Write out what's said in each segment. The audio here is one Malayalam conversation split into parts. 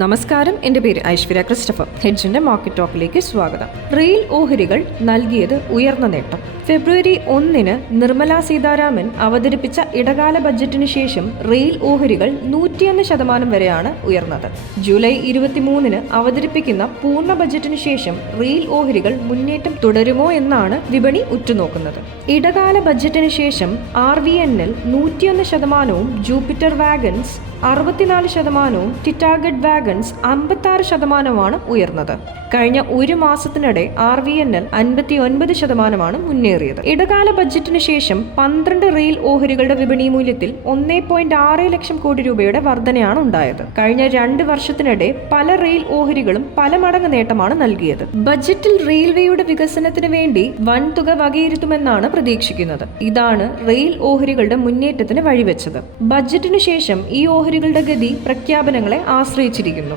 നമസ്കാരം. എന്റെ പേര് ഐശ്വര്യ ക്രിസ്റ്റഫർ. ഹെഡ്ജിന്റെ മാർക്കറ്റ് ടോക്കിലേക്ക് സ്വാഗതം. റെയിൽ ഓഹരികൾ നൽകിയത് ഉയർന്ന നേട്ടം. ഫെബ്രുവരി ഒന്നിന് നിർമ്മല സീതാരാമൻ അവതരിപ്പിച്ച ഇടകാല ബജറ്റിന് ശേഷം റെയിൽ ഓഹരികൾ നൂറ്റിയൊന്ന് ശതമാനം വരെയാണ് ഉയർന്നത്. ജൂലൈ ഇരുപത്തിമൂന്നിന് അവതരിപ്പിക്കുന്ന പൂർണ ബജറ്റിന് ശേഷം റെയിൽ ഓഹരികൾ മുന്നേറ്റം തുടരുമോ എന്നാണ് വിപണി ഉറ്റുനോക്കുന്നത്. ഇടകാല ബജറ്റിന് ശേഷം ആർ വി എന്നിൽ നൂറ്റിയൊന്ന് ശതമാനവും ജൂപ്പിറ്റർ വാഗൻസ് അറുപത്തിനാല് ശതമാനവും ടിറ്റാഗഡ് വാഗൺസ് അമ്പത്തി ആറ് ശതമാനവുമാണ് ഉയർന്നത്. കഴിഞ്ഞ ഒരു മാസത്തിനിടെ ആർ വി എൻ എൽ അൻപത്തി ഒൻപത് ശതമാനമാണ് മുന്നേറിയത്. ഇടകാല ബജറ്റിന് ശേഷം പന്ത്രണ്ട് റെയിൽ ഓഹരികളുടെ വിപണി മൂല്യത്തിൽ ഒന്നേ പോയിന്റ് ആറ് ലക്ഷം കോടി രൂപയുടെ വർധനയാണ് ഉണ്ടായത്. കഴിഞ്ഞ രണ്ട് വർഷത്തിനിടെ പല റെയിൽ ഓഹരികളും പല മടങ്ങ് നേട്ടമാണ് നൽകിയത്. ബജറ്റിൽ റെയിൽവേയുടെ വികസനത്തിന് വേണ്ടി വൻതുക വകയിരുത്തുമെന്നാണ് പ്രതീക്ഷിക്കുന്നത്. ഇതാണ് റെയിൽ ഓഹരികളുടെ മുന്നേറ്റത്തിന് വഴിവെച്ചത്. ബജറ്റിനു ശേഷം ഈ ഓഹരികളുടെ ഗതി പ്രഖ്യാപനങ്ങളെ ആശ്രയിച്ചിരിക്കുന്നു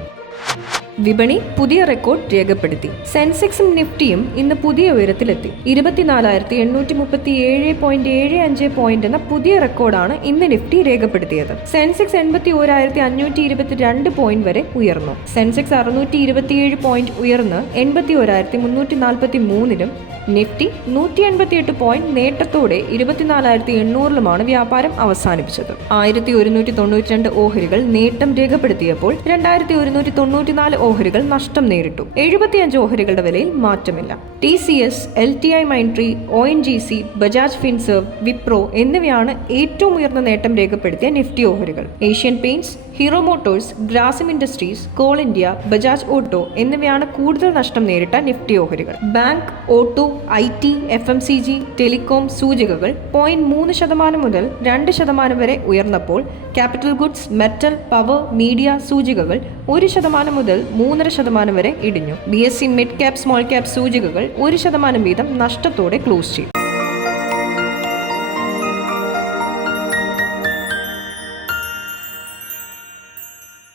വിപണി പുതിയ റെക്കോർഡ് രേഖപ്പെടുത്തി. സെൻസെക്സും നിഫ്റ്റിയും ഇന്ന് പുതിയ ഉയരത്തിലെത്തി. ഇരുപത്തിനാലായിരത്തി എണ്ണൂറ്റി മുപ്പത്തി ഏഴ് പോയിന്റ് ഏഴ് അഞ്ച് പോയിന്റ് എന്ന പുതിയ റെക്കോർഡാണ് ഇന്ന് നിഫ്റ്റി രേഖപ്പെടുത്തിയത്. സെൻസെക്സ് എൺപത്തി ഓരായിരത്തി അഞ്ഞൂറ്റി ഇരുപത്തി രണ്ട് പോയിന്റ് വരെ ഉയർന്നു. സെൻസെക്സ് അറുന്നൂറ്റി ഇരുപത്തിയേഴ് പോയിന്റ് ഉയർന്ന് എൺപത്തി ഓരായിരത്തി മുന്നൂറ്റി നാൽപ്പത്തി മൂന്നിലും നിഫ്റ്റി നൂറ്റി എൺപത്തിയെട്ട് പോയിന്റ് നേട്ടത്തോടെ ഇരുപത്തിനാലായിരത്തി എണ്ണൂറിലുമാണ് വ്യാപാരം അവസാനിപ്പിച്ചത്. ആയിരത്തി ഒരുന്നൂറ്റി തൊണ്ണൂറ്റി രണ്ട് ഓഹരികൾ നേട്ടം രേഖപ്പെടുത്തിയപ്പോൾ രണ്ടായിരത്തി ഒരുന്നൂറ്റി തൊണ്ണൂറ്റിനാല് ഓഹരികൾ നഷ്ടം നേരിട്ടു. എഴുപത്തിയഞ്ച് ഓഹരികളുടെ വിലയിൽ മാറ്റമില്ല. T C S L T I Mindtree O N G C Bajaj Finserv Wipro എന്നിവയാണ് ഏറ്റവും ഉയർന്ന നേട്ടം രേഖപ്പെടുത്തിയ നിഫ്റ്റി ഓഹരികൾ. Asian Paints Hero Motors Grasim Industries Coal India Bajaj Auto എന്നിവയാണ് കൂടുതൽ നഷ്ടം നേരിട്ട നിഫ്റ്റി ഓഹരികൾ. Bank auto I T F M C G telecom സൂചികകൾ പോയിന്റ് മൂന്ന് ശതമാനം മുതൽ രണ്ട് ശതമാനം വരെ ഉയർന്നപ്പോൾ capital goods metal power media സൂചികകൾ ഒരു ശതമാനം മുതൽ മൂന്നര ശതമാനം വരെ ഇടിഞ്ഞു. B S C mid cap small cap സൂചികകൾ ഒരു ശതമാനം വീതം നഷ്ടത്തോടെ ക്ലോസ് ചെയ്തു.